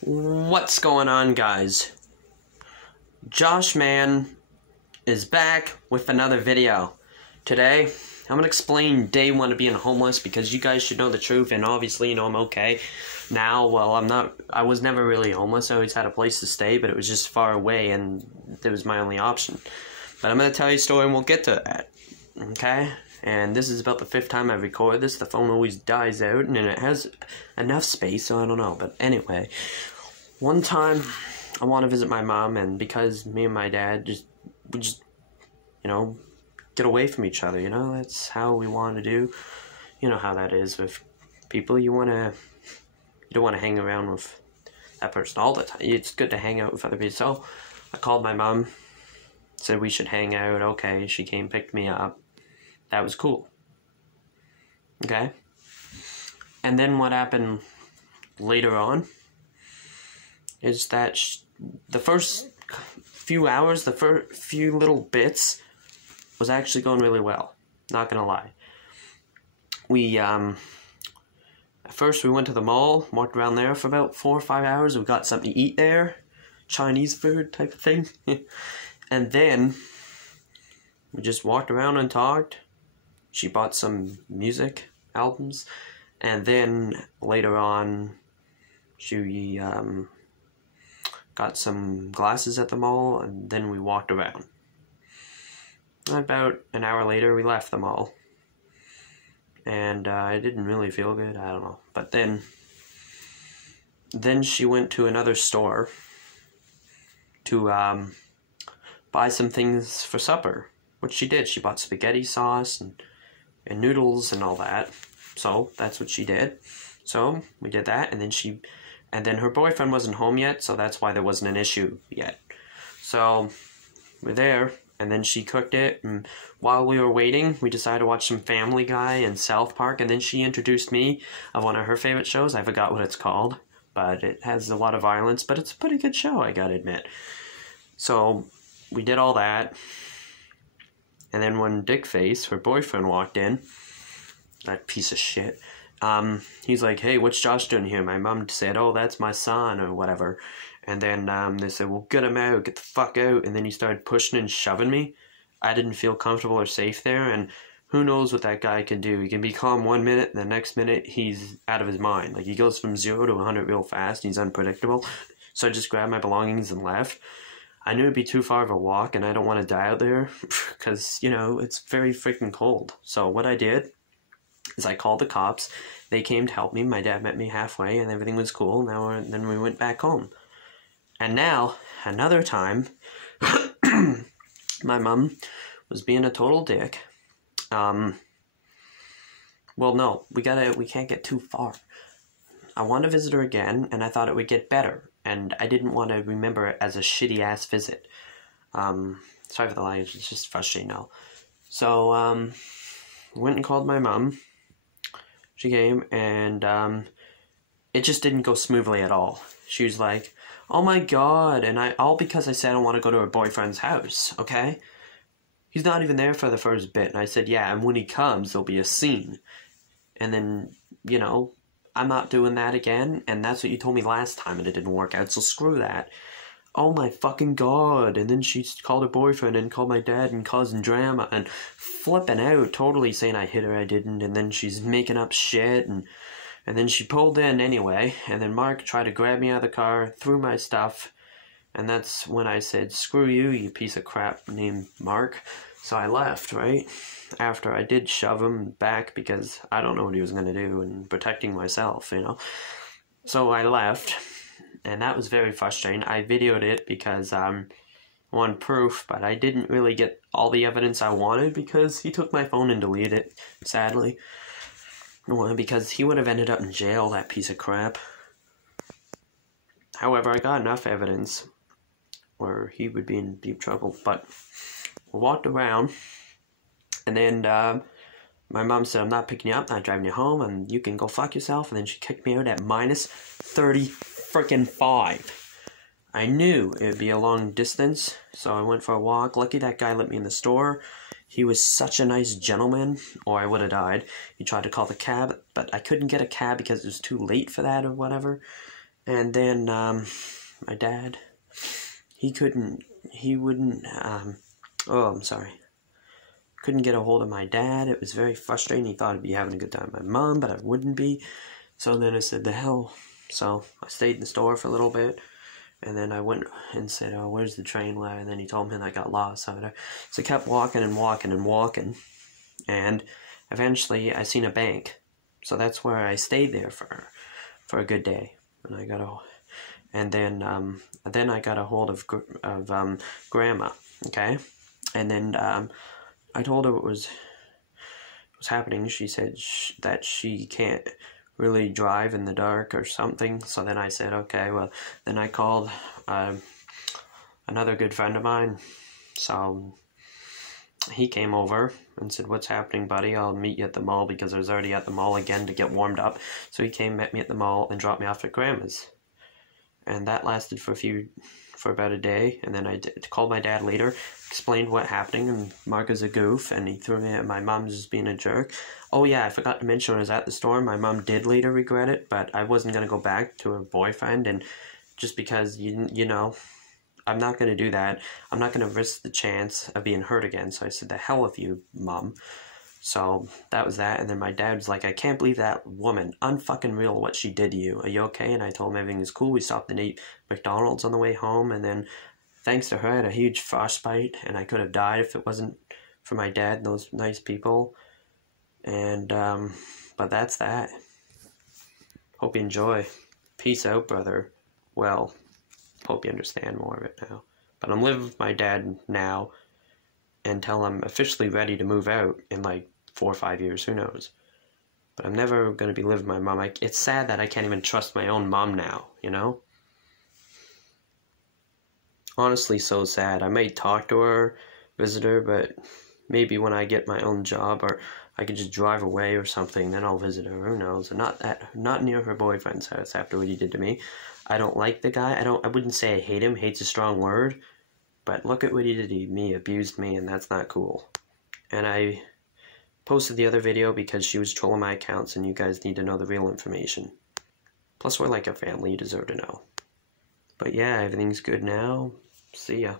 What's going on, guys? Josh Man is back with another video. Today, I'm gonna explain day one of being homeless because you guys should know the truth, and obviously, you know, I'm okay now. Well, I was never really homeless. I always had a place to stay, but it was just far away, and it was my only option. But I'm gonna tell you a story, and we'll get to that, okay? And this is about the 5th time I record this. The phone always dies out, and it has enough space, so I don't know. But anyway, one time I want to visit my mom, and because me and my dad we just, you know, get away from each other, you know? That's how we want to do. You know how that is with people. You don't want to hang around with that person all the time. It's good to hang out with other people. So I called my mom, said we should hang out. Okay, she came, picked me up. That was cool. Okay? And then what happened later on is that the first few hours, the first few little bits was actually going really well. Not gonna lie. At first we went to the mall, walked around there for about 4 or 5 hours. We got something to eat there. Chinese food type of thing. And then we just walked around and talked. She bought some music albums, and then later on, she got some glasses at the mall, and then we walked around. About an hour later, we left the mall, and I didn't really feel good. I don't know, but then she went to another store to buy some things for supper, which she did. She bought spaghetti sauce and noodles and all that. So that's what she did. So we did that, and then her boyfriend wasn't home yet, so that's why there wasn't an issue yet. So we're there, and then she cooked it, and while we were waiting, we decided to watch some Family Guy and South Park, and then she introduced me of one of her favorite shows. I forgot what it's called, but it has a lot of violence, but it's a pretty good show, I gotta admit. So we did all that. And then when Dickface, her boyfriend, walked in, that piece of shit, he's like, "Hey, what's Josh doing here?" My mom said, "Oh, that's my son," or whatever. And then they said, "Well, get him out, get the fuck out." And then he started pushing and shoving me. I didn't feel comfortable or safe there, and who knows what that guy can do. He can be calm 1 minute, and the next minute he's out of his mind. Like, he goes from 0 to 100 real fast, and he's unpredictable. So I just grabbed my belongings and left. I knew it'd be too far of a walk, and I don't want to die out there, because, you know, it's very freaking cold. So what I did is I called the cops. They came to help me. My dad met me halfway, and everything was cool. Then we went back home. And now, another time, my mom was being a total dick. Well, no, we can't get too far. I want to visit her again, and I thought it would get better. And I didn't want to remember it as a shitty-ass visit. Sorry for the language, it's just frustrating now. So, went and called my mom. She came, and it just didn't go smoothly at all. She was like, "Oh my god," and all because I said I don't want to go to her boyfriend's house, okay? He's not even there for the first bit, and I said, "Yeah, and when he comes, there'll be a scene." And then, you know, I'm not doing that again, and that's what you told me last time, and it didn't work out, so screw that. Oh my fucking god. And then she called her boyfriend and called my dad and causing drama and flipping out, totally saying I hit her, I didn't, and then she's making up shit, and then she pulled in anyway, and then Mark tried to grab me out of the car, threw my stuff, and that's when I said, "Screw you, you piece of crap named Mark." So I left, right? After I did shove him back because I don't know what he was going to do and protecting myself, you know. So I left, and that was very frustrating. I videoed it because I wanted proof, but I didn't really get all the evidence I wanted because he took my phone and deleted it, sadly. Because he would have ended up in jail, that piece of crap. However, I got enough evidence where he would be in deep trouble, but we walked around. And then my mom said, "I'm not picking you up, not driving you home, and you can go fuck yourself." And then she kicked me out at minus 30-freaking-5. I knew it would be a long distance, so I went for a walk. Lucky that guy let me in the store. He was such a nice gentleman, or I would have died. He tried to call the cab, but I couldn't get a cab because it was too late for that or whatever. And then my dad, couldn't get a hold of my dad. It was very frustrating. He thought I'd be having a good time with my mom, but I wouldn't be. So then I said, the hell. So I stayed in the store for a little bit, and then I went and said, oh, where's the train line? And then he told me that I got lost. So I kept walking and walking and walking, and eventually I seen a bank. So that's where I stayed there for a good day. And then I got a hold of Grandma, okay? And then I told her what was happening. She said that she can't really drive in the dark or something. So then I said, okay, well, then I called another good friend of mine. So he came over and said, what's happening, buddy? I'll meet you at the mall, because I was already at the mall again to get warmed up. So he came, met me at the mall, and dropped me off at Grandma's. And that lasted for about a day. And then I called my dad later, explained what happened, and Mark is a goof, and he threw me at my mom's just being a jerk. Oh yeah, I forgot to mention when I was at the store, my mom did later regret it, but I wasn't going to go back to her boyfriend, and just because, you know, I'm not going to do that. I'm not going to risk the chance of being hurt again. So I said, the hell with you, Mom. So that was that. And then my dad was like, I can't believe that woman, unfucking real, what she did to you. Are you okay? And I told him everything was cool. We stopped and ate McDonald's on the way home. And then thanks to her, I had a huge frostbite, and I could have died if it wasn't for my dad and those nice people. And, but that's that. Hope you enjoy. Peace out, brother. Well, hope you understand more of it now. But I'm living with my dad now until I'm officially ready to move out in like 4 or 5 years, who knows. But I'm never going to be living with my mom. It's sad that I can't even trust my own mom now, you know? Honestly, so sad. I may talk to her, visit her, but maybe when I get my own job, or I could just drive away or something, then I'll visit her, who knows. And not near her boyfriend's house after what he did to me. I don't like the guy. I wouldn't say I hate him. Hate's a strong word. But look at what he did to me. Abused me, and that's not cool. And I posted the other video because she was trolling my accounts, and you guys need to know the real information. Plus, we're like a family. You deserve to know. But yeah, everything's good now. See ya.